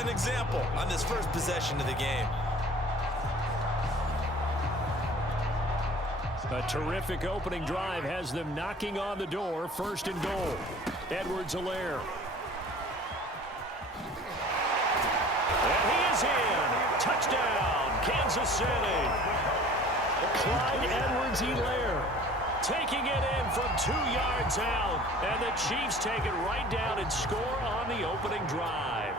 an example on this first possession of the game. A terrific opening drive has them knocking on the door. First and goal. Edwards-Helaire. And he is in. Touchdown, Kansas City. Clyde Edwards-Helaire taking it in from 2 yards out. And the Chiefs take it right down and score on the opening drive.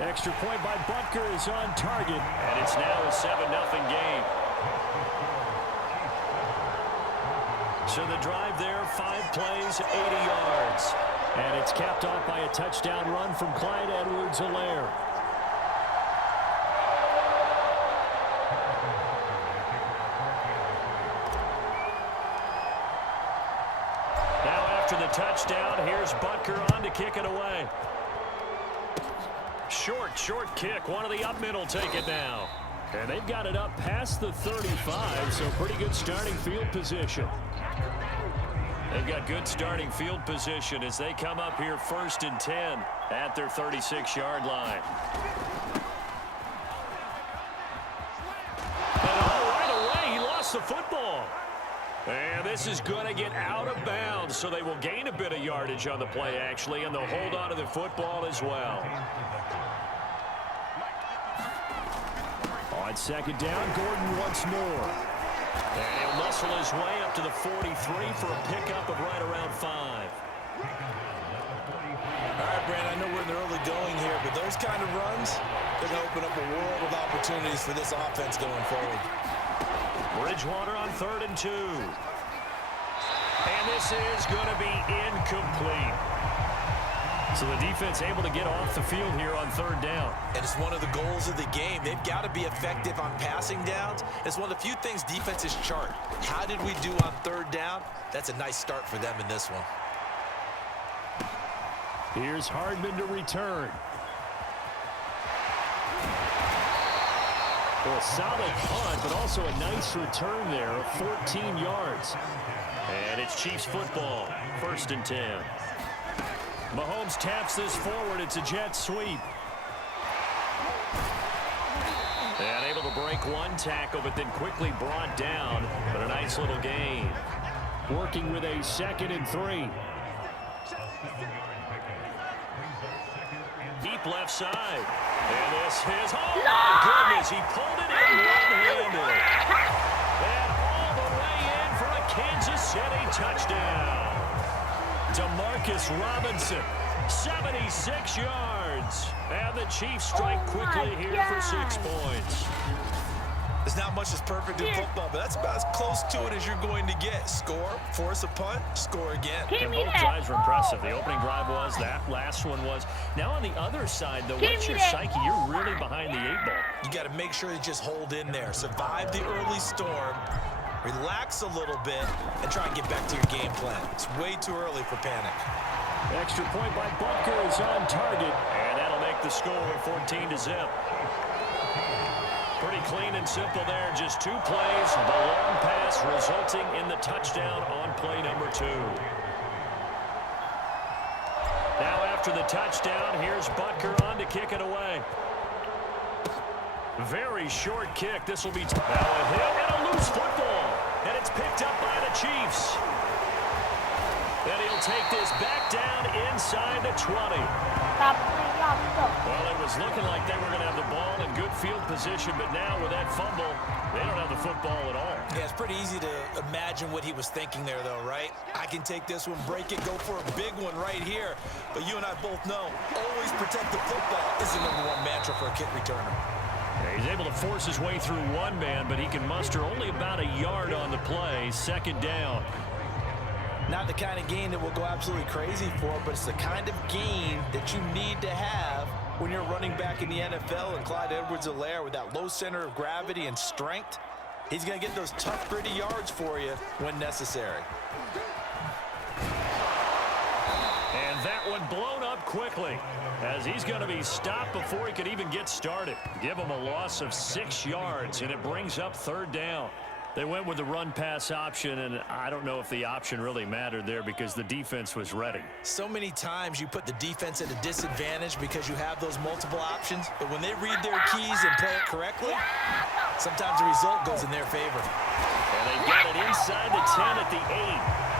Extra point by Butker is on target, and it's now a 7-0 game. So the drive there, 5 plays, 80 yards. And it's capped off by a touchdown run from Clyde Edwards-Helaire. Now after the touchdown, here's Butker on to kick it away. Short kick. One of the up middle take it now. And they've got it up past the 35, so pretty good starting field position. They've got good starting field position as they come up here 1st and 10 at their 36-yard line. And right away, he lost the football. And this is going to get out of bounds, so they will gain a bit of yardage on the play, actually, and they'll hold on to the football as well. On 2nd down, Gordon once more. And he'll muscle his way up to the 43 for a pickup of right around 5. All right, Brandon, I know we're in the early going here, but those kind of runs, they're going to open up a world of opportunities for this offense going forward. Bridgewater on 3rd and 2. And this is going to be incomplete. So the defense able to get off the field here on 3rd down. And it's one of the goals of the game. They've got to be effective on passing downs. It's one of the few things defenses chart. How did we do on 3rd down? That's a nice start for them in this one. Here's Hardman to return. Well, a solid punt, but also a nice return there of 14 yards. And it's Chiefs football, 1st and 10. Mahomes taps this forward. It's a jet sweep. And able to break one tackle, but then quickly brought down. But a nice little gain. Working with a 2nd and 3. Deep left side. And this is, oh my goodness, he pulled it in one-handed. And all the way in for a Kansas City touchdown. Demarcus Robinson, 76 yards. And the Chiefs strike quickly here for 6 points. There's not much that's perfect in football, but that's about as close to it as you're going to get. Score, force a punt, score again. And both drives were impressive. The opening drive was, that last one was. Now on the other side, though, what's your psyche? You're really behind the 8 ball. You got to make sure you just hold in there. Survive the early storm. Relax a little bit and try and get back to your game plan. It's way too early for panic. Extra point by Butker is on target, and that'll make the score 14-0. Pretty clean and simple there. Just 2 plays, the long pass resulting in the touchdown on play number 2. Now after the touchdown, here's Butker on to kick it away. Very short kick. This will be now a hit and a loose football. And it's picked up by the Chiefs. And he'll take this back down inside the 20. Well, it was looking like they were going to have the ball in good field position, but now with that fumble, they don't have the football at all. Yeah, it's pretty easy to imagine what he was thinking there, though, right? I can take this one, break it, go for a big one right here. But you and I both know, always protect the football is the #1 mantra for a kick returner. He's able to force his way through one man, but he can muster only about a yard on the play. 2nd down. Not the kind of gain that will go absolutely crazy for, but it's the kind of gain that you need to have when you're running back in the NFL. And Clyde Edwards-Helaire, with that low center of gravity and strength, he's going to get those tough, gritty yards for you when necessary. And that one blown up quickly, as he's going to be stopped before he could even get started. Give him a loss of 6 yards, and it brings up 3rd down. They went with the run-pass option, and I don't know if the option really mattered there because the defense was ready. So many times you put the defense at a disadvantage because you have those multiple options, but when they read their keys and play it correctly, sometimes the result goes in their favor. And they got it inside the 10 at the 8.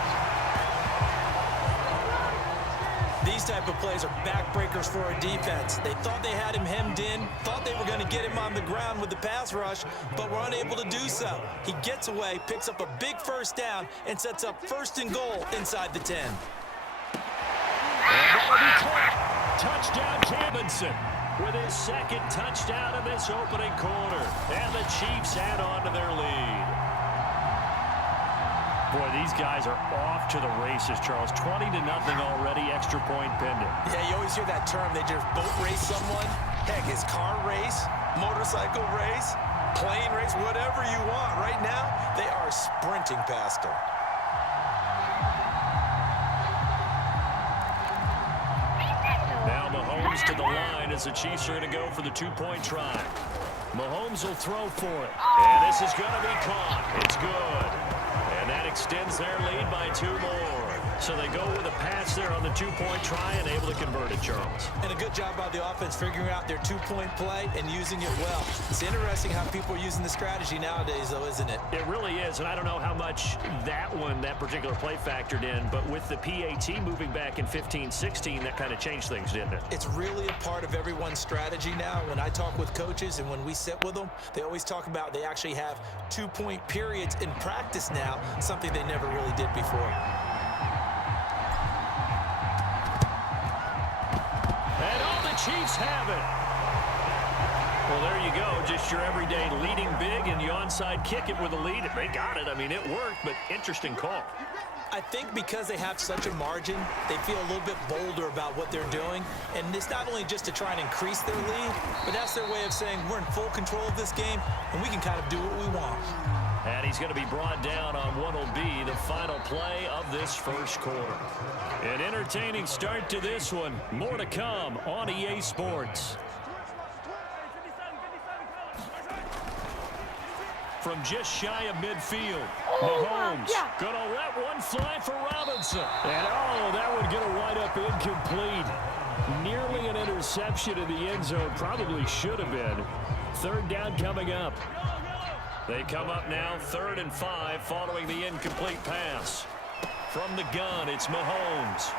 These type of plays are backbreakers for a defense. They thought they had him hemmed in, thought they were going to get him on the ground with the pass rush, but were unable to do so. He gets away, picks up a big first down, and sets up 1st and goal inside the 10. And that'll be caught. Touchdown, Robinson, with his 2nd touchdown of this opening quarter. And the Chiefs add on to their lead. Boy, these guys are off to the races, Charles. 20-0 already, extra point pending. Yeah, you always hear that term. They just boat race someone. Heck, it's car race, motorcycle race, plane race, whatever you want. Right now, they are sprinting past them. Now Mahomes to the line as the Chiefs are going to go for the 2-point try. Mahomes will throw for it. And this is going to be caught. It's good. And that extends their lead by 2 more. So they go with a pass there on the 2-point try and able to convert it, Charles. And a good job by the offense figuring out their 2-point play and using it well. It's interesting how people are using the strategy nowadays, though, isn't it? It really is, and I don't know how much that particular play factored in, but with the PAT moving back in 15-16, that kind of changed things, didn't it? It's really a part of everyone's strategy now. When I talk with coaches and when we sit with them, they always talk about they actually have 2-point periods in practice now, something they never really did before. Chiefs have it. Well, there you go. Just your everyday leading big and you onside kick it with a lead. They got it. I mean, it worked, but interesting call. I think because they have such a margin, they feel a little bit bolder about what they're doing. And it's not only just to try and increase their lead, but that's their way of saying we're in full control of this game and we can kind of do what we want. And he's going to be brought down on what will be the final play of this first quarter. An entertaining start to this one. More to come on EA Sports. From just shy of midfield, Mahomes gonna let one fly for Robinson. And that would get a wide-up incomplete. Nearly an interception in the end zone. Probably should have been. 3rd down coming up. They come up now 3rd and 5 following the incomplete pass. From the gun, it's Mahomes.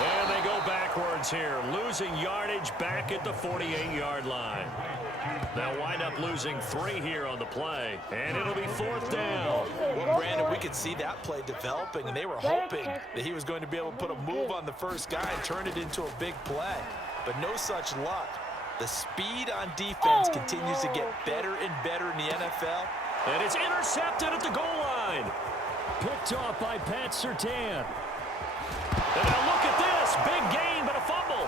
And they go backwards here, losing yardage back at the 48-yard line. They'll wind up losing 3 here on the play, and it'll be 4th down. Well, Brandon, we could see that play developing, and they were hoping that he was going to be able to put a move on the first guy and turn it into a big play. But no such luck. The speed on defense continues to get better and better in the NFL. And it's intercepted at the goal line. Picked off by Pat Surtain. And now look at this. Big gain, but a fumble.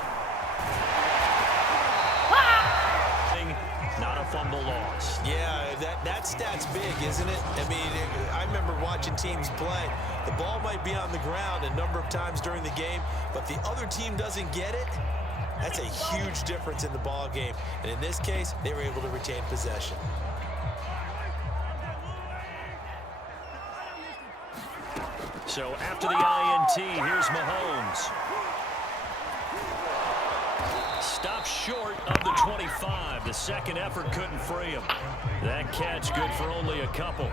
Not a fumble loss. Yeah, that stat's big, isn't it? I mean, I remember watching teams play. The ball might be on the ground a number of times during the game, but the other team doesn't get it. That's a huge difference in the ball game. And in this case, they were able to retain possession. So after the INT, here's Mahomes. Stopped short of the 25. The second effort couldn't free him. That catch good for only a couple.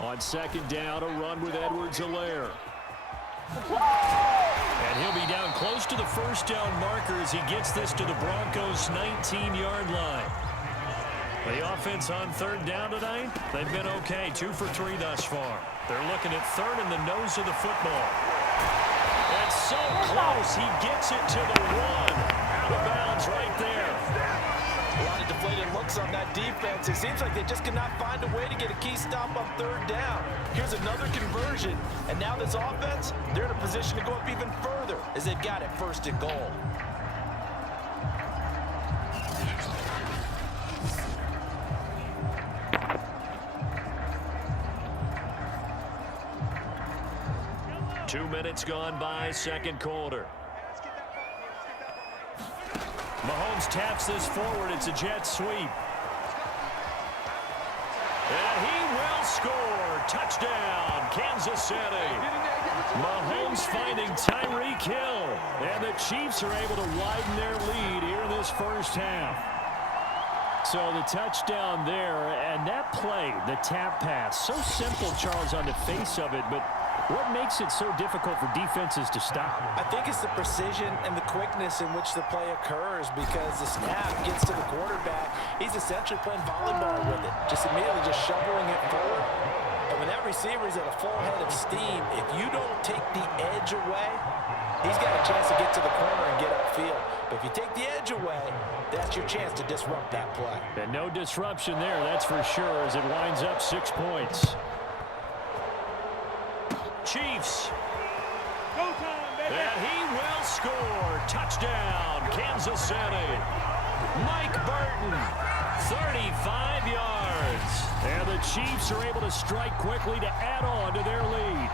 On 2nd down, a run with Edwards-Helaire. And he'll be down close to the first down marker as he gets this to the Broncos' 19-yard line. The offense on 3rd down tonight, they've been okay, 2 for 3 thus far. They're looking at 3rd in the nose of the football. And so close, he gets it to the 1. Out of bounds right there. A lot of deflated look mistakes on that defense. It seems like they just cannot find a way to get a key stop on third down. Here's another conversion, and now this offense, they're in a position to go up even further as they've got it first and goal. Two minutes gone by, second quarter. Mahomes taps this forward. It's a jet sweep. And he will score. Touchdown, Kansas City. Mahomes finding Tyreek Hill. And the Chiefs are able to widen their lead here in this first half. So the touchdown there, and that play, the tap pass, so simple, Charles, on the face of it, but what makes it so difficult for defenses to stop? I think it's the precision and the quickness in which the play occurs, because the snap gets to the quarterback. He's essentially playing volleyball with it, just immediately just shoveling it forward. And when that receiver is at a full head of steam, if you don't take the edge away, he's got a chance to get to the corner and get upfield. But if you take the edge away, that's your chance to disrupt that play. And no disruption there, that's for sure, as it winds up 6 points. Chiefs. Go time, baby. And he will score. Touchdown, Kansas City. Mike Burton, 35 yards. And the Chiefs are able to strike quickly to add on to their lead.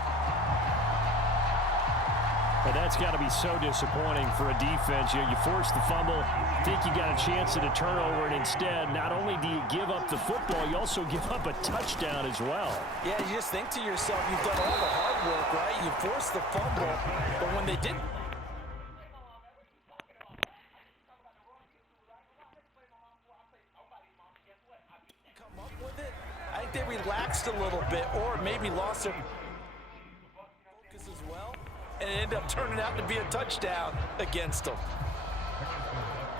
And that's got to be so disappointing for a defense. You force the fumble, think you got a chance at a turnover, and instead, not only do you give up the football, you also give up a touchdown as well. Yeah, you just think to yourself, you've done all the hard work, right? You forced the fumble, but when they didn't come up with it, I think they relaxed a little bit, or maybe lost their focus as well, and it ended up turning out to be a touchdown against them.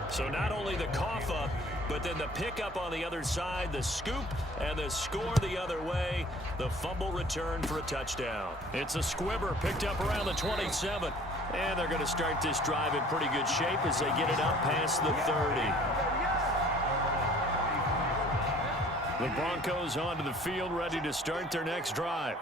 So not only the cough up, but then the pickup on the other side, the scoop, and the score the other way. The fumble return for a touchdown. It's a squibber picked up around the 27. And they're going to start this drive in pretty good shape as they get it up past the 30. The Broncos onto the field, ready to start their next drive.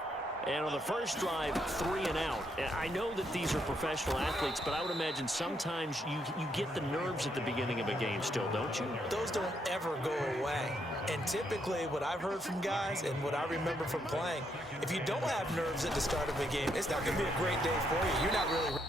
And on the first drive, 3 and out. I know that these are professional athletes, but I would imagine sometimes you get the nerves at the beginning of a game still, don't you? Those don't ever go away. And typically what I've heard from guys and what I remember from playing, if you don't have nerves at the start of a game, it's not going to be a great day for you. You're not really...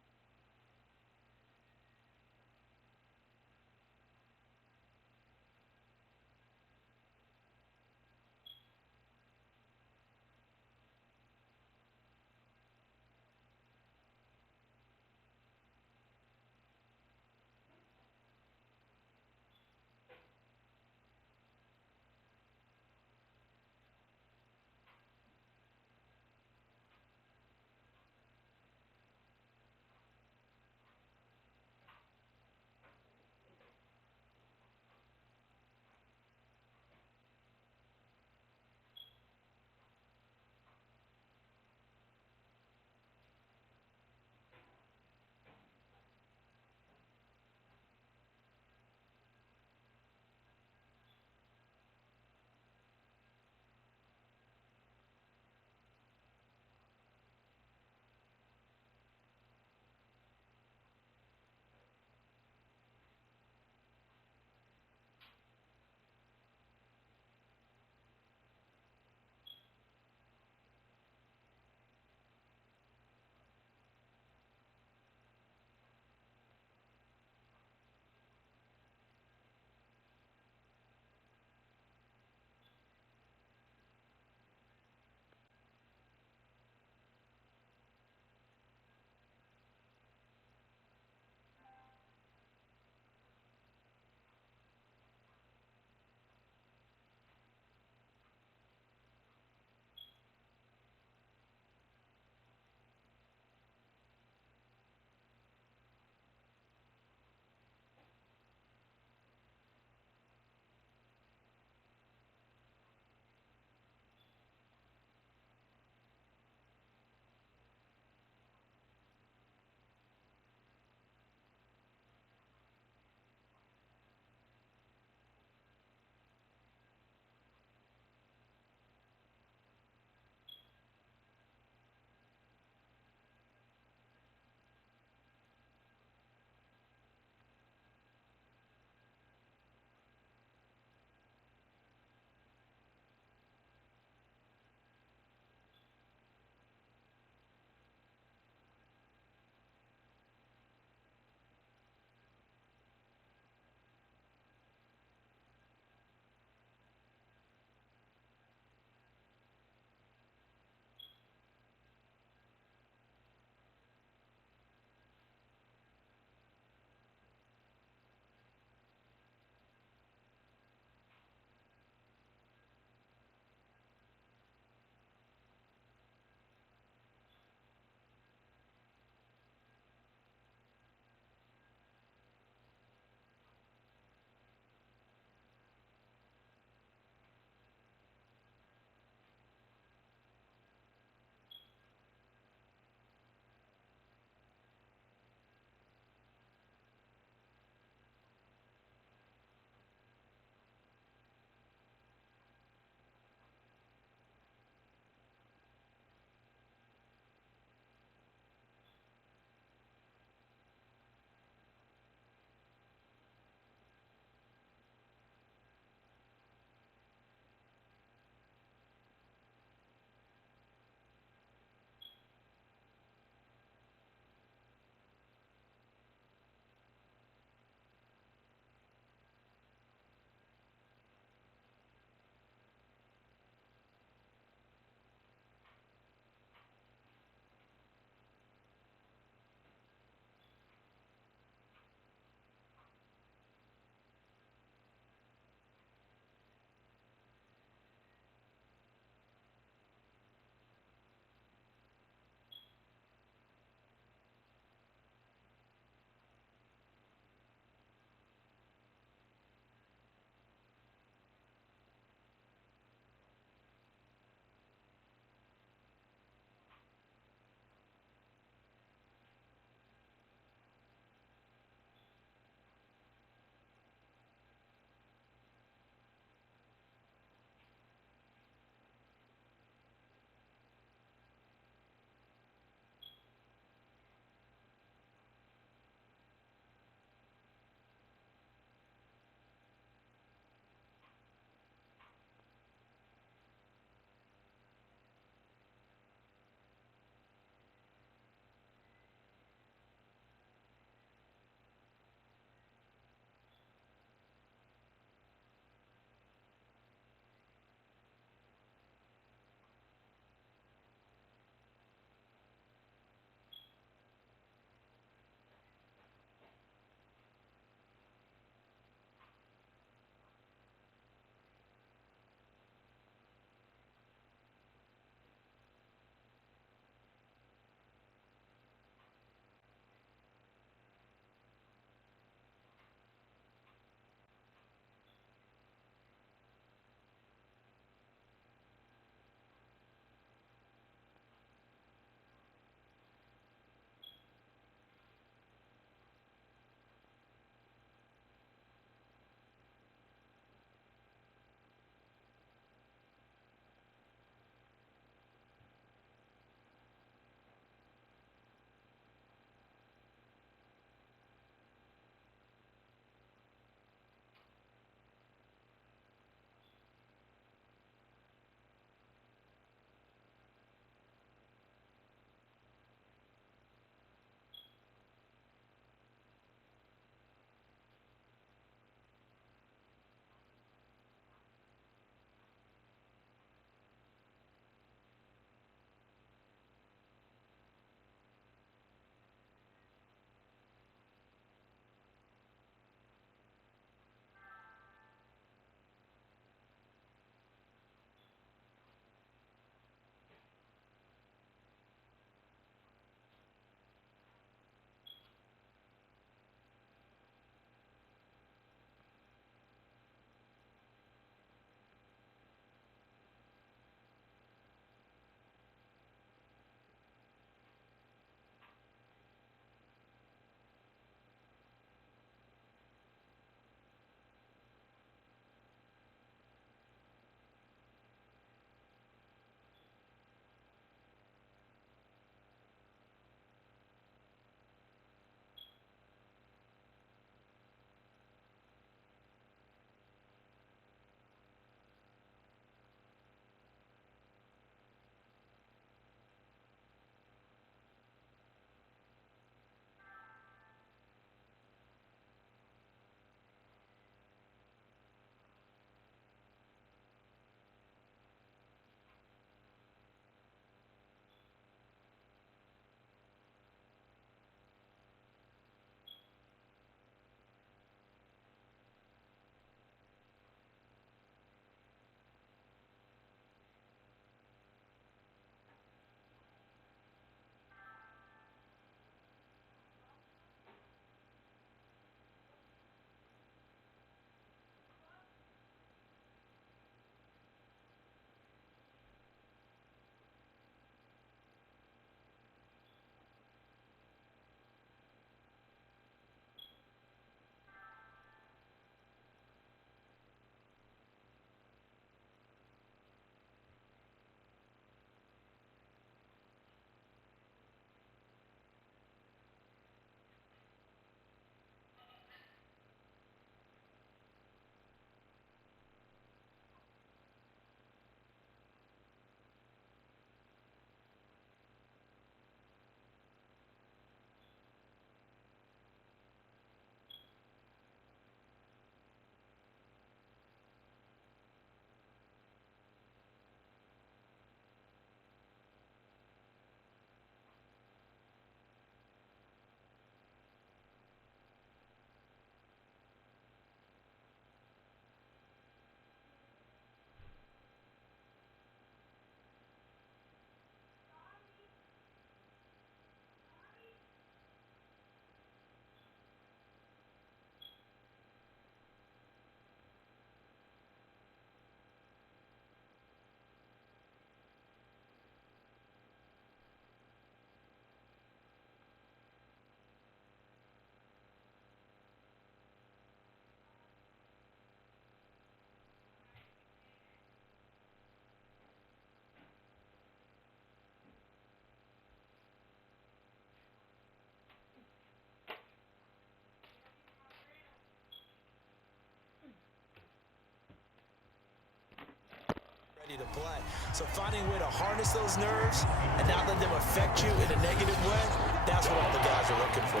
ready to play. So finding a way to harness those nerves and not let them affect you in a negative way, that's what all the guys are looking for.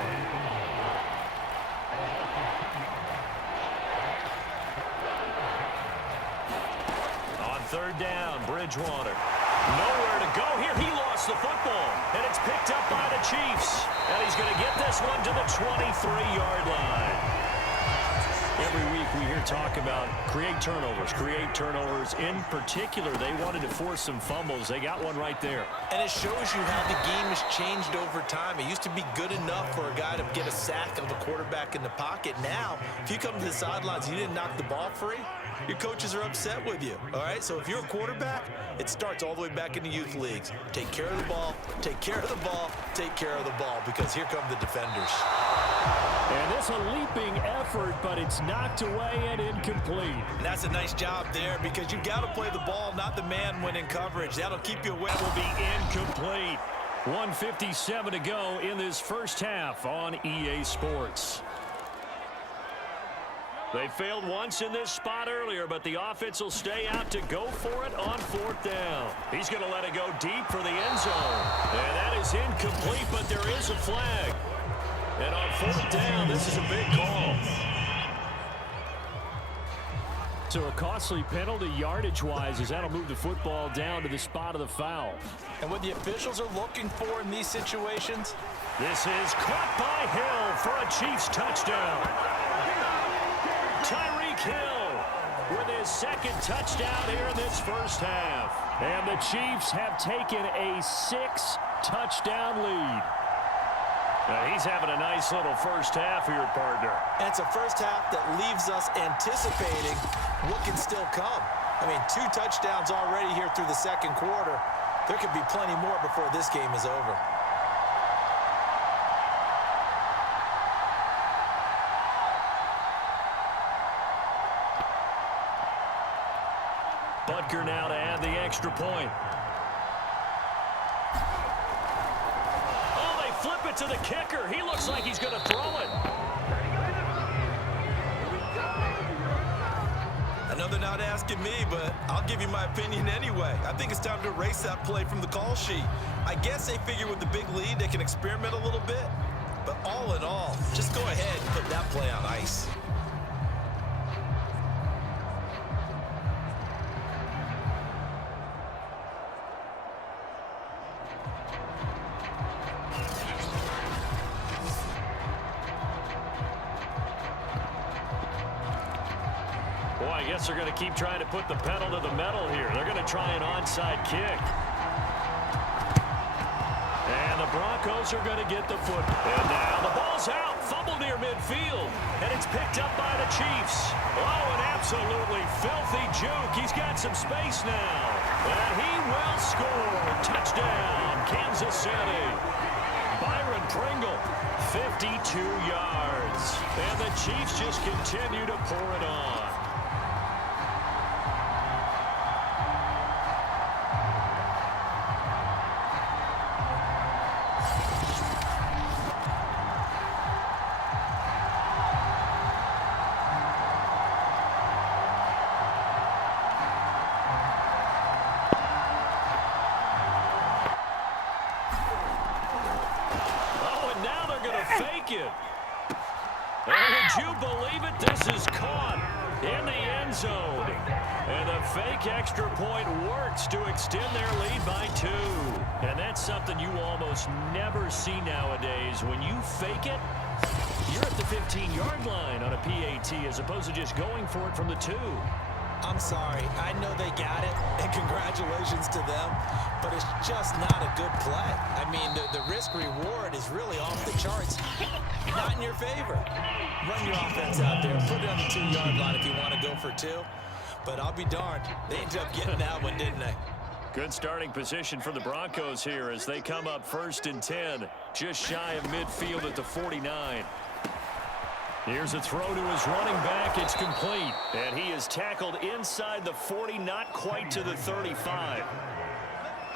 On third down, Bridgewater. Nowhere to go here. He lost the football, and it's picked up by the Chiefs. And he's going to get this one to the 23-yard line. Every week we hear talk about create turnovers. In particular, they wanted to force some fumbles. They got one right there. And it shows you how the game has changed over time. It used to be good enough for a guy to get a sack of a quarterback in the pocket. Now, if you come to the sidelines and you didn't knock the ball free, your coaches are upset with you, all right? So if you're a quarterback, it starts all the way back in the youth leagues. Take care of the ball, take care of the ball, take care of the ball, because here come the defenders. And this a leaping effort, but it's knocked away and incomplete. And that's a nice job there, because you've got to play the ball, not the man when in coverage. That'll keep you away. That will be incomplete. 1:57 to go in this first half on EA Sports. They failed once in this spot earlier, but the offense will stay out to go for it on fourth down. He's going to let it go deep for the end zone. And that is incomplete, but there is a flag. And on fourth down, this is a big call. So a costly penalty yardage-wise, as that'll move the football down to the spot of the foul. And what the officials are looking for in these situations? This is caught by Hill for a Chiefs touchdown. Tyreek Hill with his second touchdown here in this first half. And the Chiefs have taken a 6-touchdown lead. Now he's having a nice little first half here, partner. And it's a first half that leaves us anticipating what can still come. I mean, 2 touchdowns already here through the second quarter. There could be plenty more before this game is over. Butker now to add the extra point. Oh, they flip it to the kicker. He looks like he's going to throw it. I know they're not asking me, but I'll give you my opinion anyway. I think it's time to erase that play from the call sheet. I guess they figure with the big lead they can experiment a little bit. But all in all, just go ahead and put that play on ice. Boy, I guess they're going to keep trying to put the pedal to the metal here. They're going to try an onside kick. And the Broncos are going to get the foot. And now the ball's out. Fumble near midfield. And it's picked up by the Chiefs. Oh, an absolutely filthy juke. He's got some space now. And he will score. Touchdown, Kansas City. Byron Pringle, 52 yards. And the Chiefs just continue to pour it on. And would you believe it? This is caught in the end zone. And the fake extra point works to extend their lead by 2. And that's something you almost never see nowadays. When you fake it, you're at the 15-yard line on a PAT as opposed to just going for it from the 2. I'm sorry. I know they got it, and congratulations to them, but it's just not a good play. I mean, the risk-reward is really off the charts. Not in your favor. Run your offense out there. Put it on the 2-yard line if you want to go for 2. But I'll be darned. They ended up getting that one, didn't they? Good starting position for the Broncos here as they come up 1st and 10. Just shy of midfield at the 49. Here's a throw to his running back. It's complete. And he is tackled inside the 40, not quite to the 35.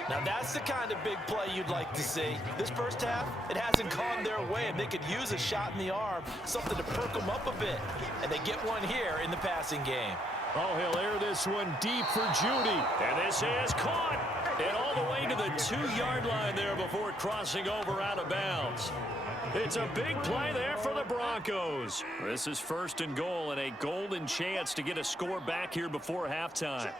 Now that's the kind of big play you'd like to see. This first half, it hasn't gone their way, and they could use a shot in the arm, something to perk them up a bit. And they get one here in the passing game. Oh, he'll air this one deep for Judy. And this is caught. And all the way to the 2-yard line there before crossing over out of bounds. It's a big play there for the Broncos. This is 1st and goal and a golden chance to get a score back here before halftime.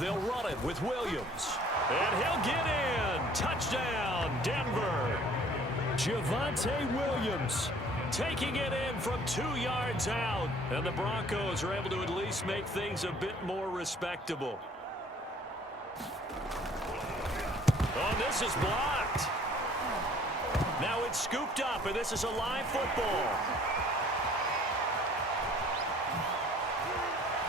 They'll run it with Williams. And he'll get in. Touchdown, Denver. Javonte Williams taking it in from 2 yards out. And the Broncos are able to at least make things a bit more respectable. Oh, this is blocked. Now it's scooped up, and this is a live football.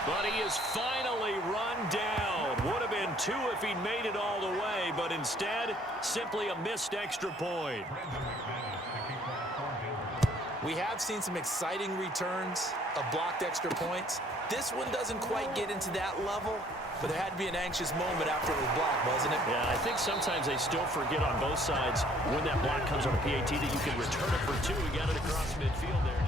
But he is finally run down. Would have been 2 if he'd made it all the way, but instead, simply a missed extra point. We have seen some exciting returns of blocked extra points. This one doesn't quite get into that level, but there had to be an anxious moment after it was blocked, wasn't it? Yeah, I think sometimes they still forget on both sides when that block comes on a PAT that you can return it for 2. He got it across midfield there.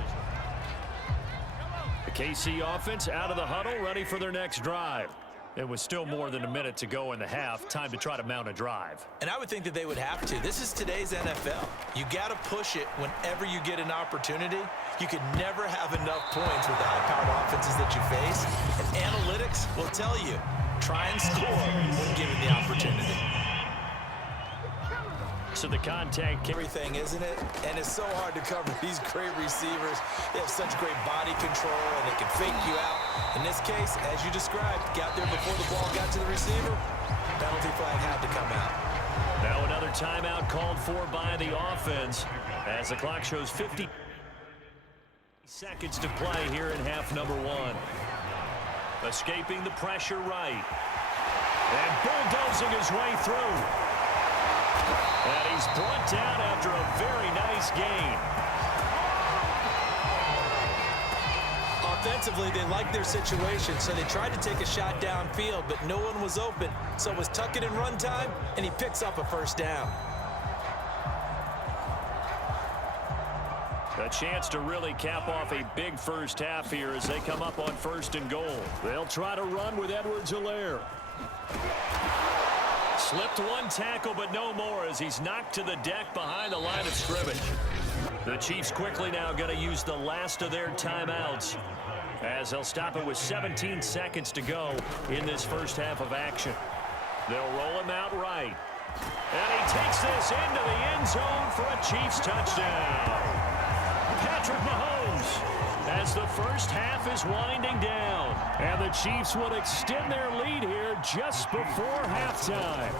The KC offense out of the huddle, ready for their next drive. It was still more than a minute to go in the half. Time to try to mount a drive. And I would think that they would have to. This is today's NFL. You got to push it whenever you get an opportunity. You could never have enough points with the high-powered offenses that you face. And analytics will tell you, try and score when given the opportunity. So the contact. Everything, isn't it? And it's so hard to cover these great receivers. They have such great body control, and they can fake you out. In this case, as you described, got there before the ball got to the receiver. Penalty flag had to come out. Now another timeout called for by the offense as the clock shows 50 seconds to play here in half number 1. Escaping the pressure right. And bulldozing his way through. And he's brought down after a very nice gain. Offensively, they liked their situation, so they tried to take a shot downfield, but no one was open. So it was tuck it and run time, and he picks up a first down. A chance to really cap off a big first half here as they come up on 1st and goal. They'll try to run with Edwards-Helaire. Slipped one tackle, but no more as he's knocked to the deck behind the line of scrimmage. The Chiefs quickly now going to use the last of their timeouts as they'll stop it with 17 seconds to go in this first half of action. They'll roll him out right. And he takes this into the end zone for a Chiefs touchdown. Patrick Mahomes as the first half is winding down. And the Chiefs will extend their lead here just before halftime.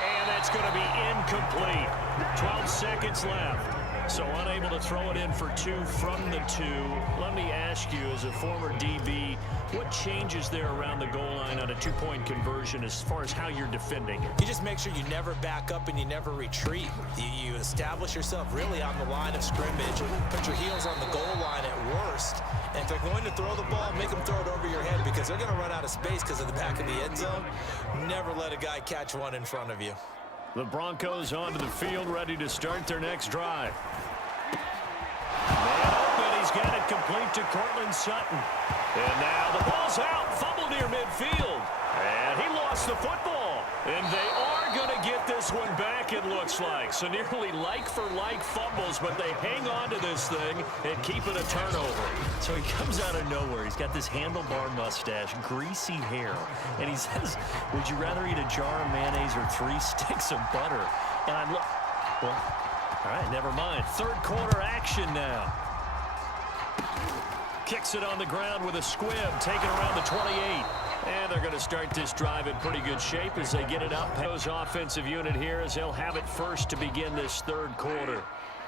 And that's going to be incomplete. 12 seconds left. So unable to throw it in for 2 from the 2. Let me ask you, as a former DB, what changes there around the goal line on a 2-point conversion as far as how you're defending it? You just make sure you never back up and you never retreat. You establish yourself really on the line of scrimmage. Put your heels on the goal line at worst. And if they're going to throw the ball, make them throw it over your head because they're going to run out of space because of the back of the end zone. Never let a guy catch one in front of you. The Broncos onto the field, ready to start their next drive. Man open, he's got it complete to Cortland Sutton. And now the ball's out, fumble near midfield. And he lost the football. And they are going to get this one back, it looks like. So nearly like-for-like fumbles, but they hang on to this thing and keep it a turnover. So he comes out of nowhere. He's got this handlebar mustache, greasy hair, and he says, would you rather eat a jar of mayonnaise or 3 sticks of butter? And I'm well, all right, never mind. Third quarter action now. Kicks it on the ground with a squib, taken around the 28. And they're going to start this drive in pretty good shape as they get it up. Those offensive unit here as they'll have it first to begin this third quarter.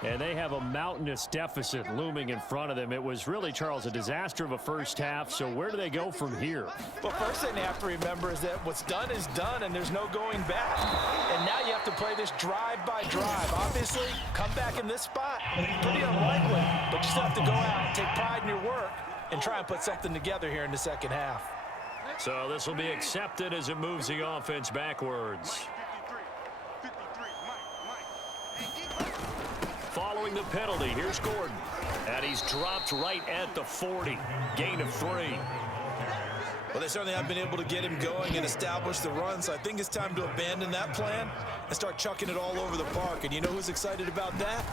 And they have a mountainous deficit looming in front of them. It was really, Charles, a disaster of a first half. So where do they go from here? Well, first thing they have to remember is that what's done is done, and there's no going back. And now you have to play this drive by drive. Obviously, come back in this spot, pretty unlikely. But you still have to go out, take pride in your work, and try and put something together here in the second half. So this will be accepted as it moves the offense backwards. following the penalty. Here's Gordon. And he's dropped right at the 40. Gain of 3. Well, they certainly have been able to get him going and establish the run, so I think it's time to abandon that plan and start chucking it all over the park. And you know who's excited about that?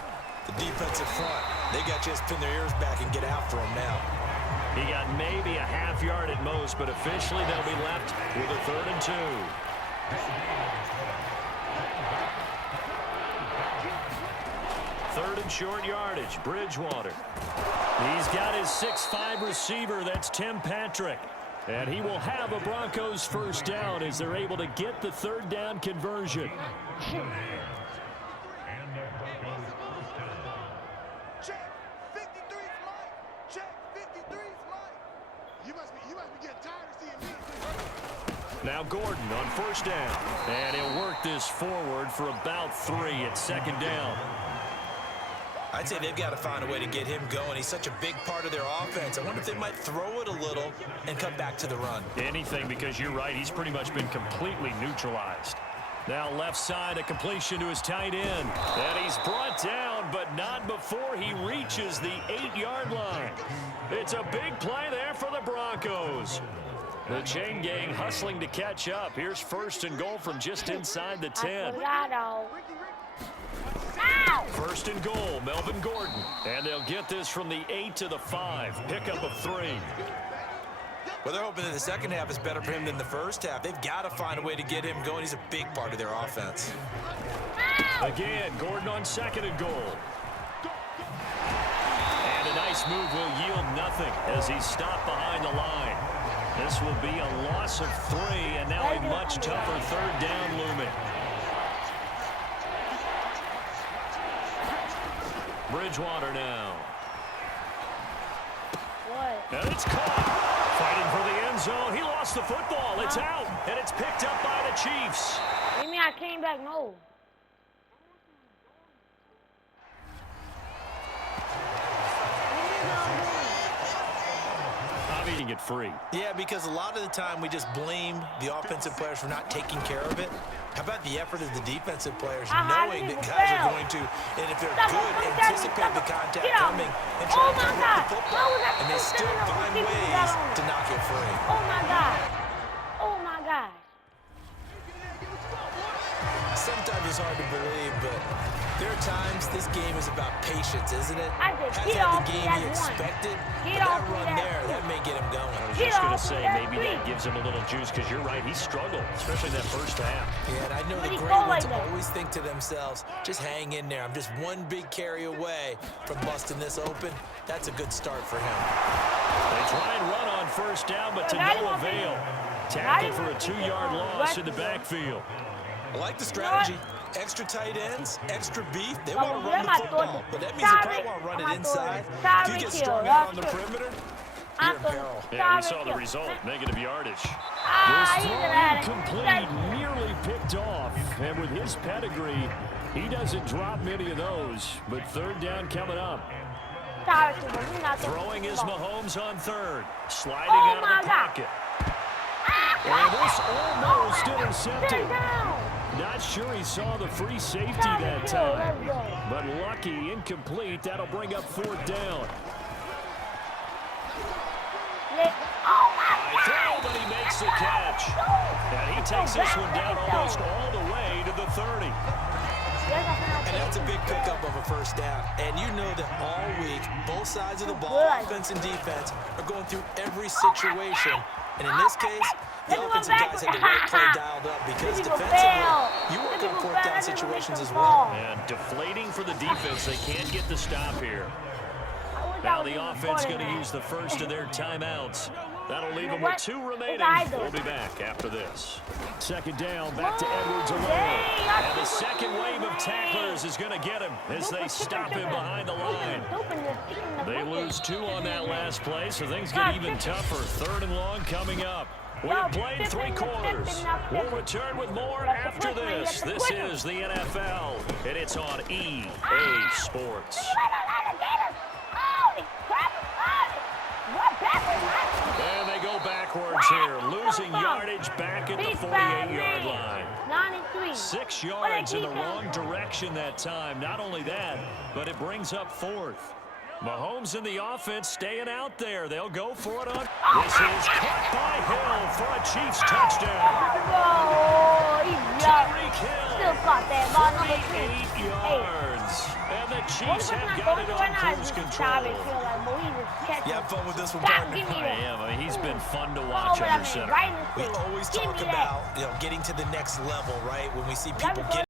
The defensive front. They got to just pin their ears back and get after him now. He got maybe a half yard at most, but officially they'll be left with a 3rd and 2. Third and short yardage, Bridgewater. He's got his 6'5" receiver, that's Tim Patrick. And he will have a Broncos first down as they're able to get the 3rd down conversion. Check 53's Mike. Check 53's Mike. You must be getting tired of seeing me. Now Gordon on first down. And he'll work this forward for about 3 at 2nd down. I'd say they've got to find a way to get him going. He's such a big part of their offense. I wonder if they might throw it a little and come back to the run. Anything, because you're right, he's pretty much been completely neutralized. Now left side, a completion to his tight end. And he's brought down, but not before he reaches the 8-yard line. It's a big play there for the Broncos. The chain gang hustling to catch up. Here's 1st and goal from just inside the 10. First and goal, Melvin Gordon. And they'll get this from the 8 to the 5. Pickup of 3. Well, they're hoping that the second half is better for him than the first half. They've got to find a way to get him going. He's a big part of their offense. Again, Gordon on 2nd and goal. And a nice move will yield nothing as he's stopped behind the line. This will be a loss of 3, and now a much tougher 3rd down looming. Bridgewater now. What? And it's caught. Fighting for the end zone. He lost the football. It's out, and it's picked up by the Chiefs. What do you mean I came back? No. I'm eating it free. Yeah, because a lot of the time we just blame the offensive players for not taking care of it. How about the effort of the defensive players knowing that guys are going to, and if they're good, anticipate the contact coming and try to convert the football, and they still find ways to knock it free. Oh, my God. Oh, my God. Sometimes it's hard to believe, but there are times this game is about patience, isn't it? I just Hasn't get had off the game that he one. expected, Get but off that run that there, that may get him going. I was Get just going to off say, that maybe that three. gives him a little juice, because you're right, he struggled, especially that first half. Yeah, and I know What the do you great call ones like that? always think to themselves, just hang in there. I'm just one big carry away from busting this open. That's a good start for him. They try and run on first down, but to no avail. Tackle for a 2-yard loss in the backfield. I like the strategy. Extra tight ends, extra beef. They want to run the football, but that means they probably want to run it inside. If you get strung out on the perimeter, you're in peril. Yeah, we saw the result, negative yardage. This throw incomplete, nearly picked off. And with his pedigree, he doesn't drop many of those. But 3rd down coming up. Throwing is Mahomes on 3rd. Sliding out of the pocket. And this almost intercepted. Not sure he saw the free safety that time. But lucky, incomplete. That'll bring up 4th down. High throw, but he makes the catch. And he takes this one down almost all the way to the 30. And that's a big pickup of a first down. And you know that all week, both sides of the ball, offense and defense, are going through every situation. And in this case, the offensive guys had the right play dialed up because defensively, you work on 4th down situations as well. And deflating for the defense. They can't get the stop here. Now the offense going to use the first of their timeouts. That'll leave them with 2 remaining. We'll be back after this. 2nd down, back to Edwards-Helaire. And the second wave of tacklers is going to get him as they stop him behind the line. They lose 2 on that last play, so things get even tougher. 3rd and long coming up. We have played 3 quarters. We'll return with more after this. This is the NFL, and it's on EA Sports. And they go backwards yards here, losing yardage back at the 48-yard line. 93. 6 yards in the wrong direction that time. Not only that, but it brings up 4th. Mahomes and the offense staying out there. They'll go for it on. This is caught by Hill for a Chiefs touchdown. Oh, he's young. Tyreek Hill, Still caught that ball, number 48 3. yards. And the What Chiefs is have not got going it to right on now? cruise Just control. stop it, feel like, boy, he just catching. You have fun with this one, Stop, partner. give me I that. am. I mean, he's been fun to Oh, watch but under I mean, center. right in the We face. always Give talk me about getting to the next level, right? When we see people get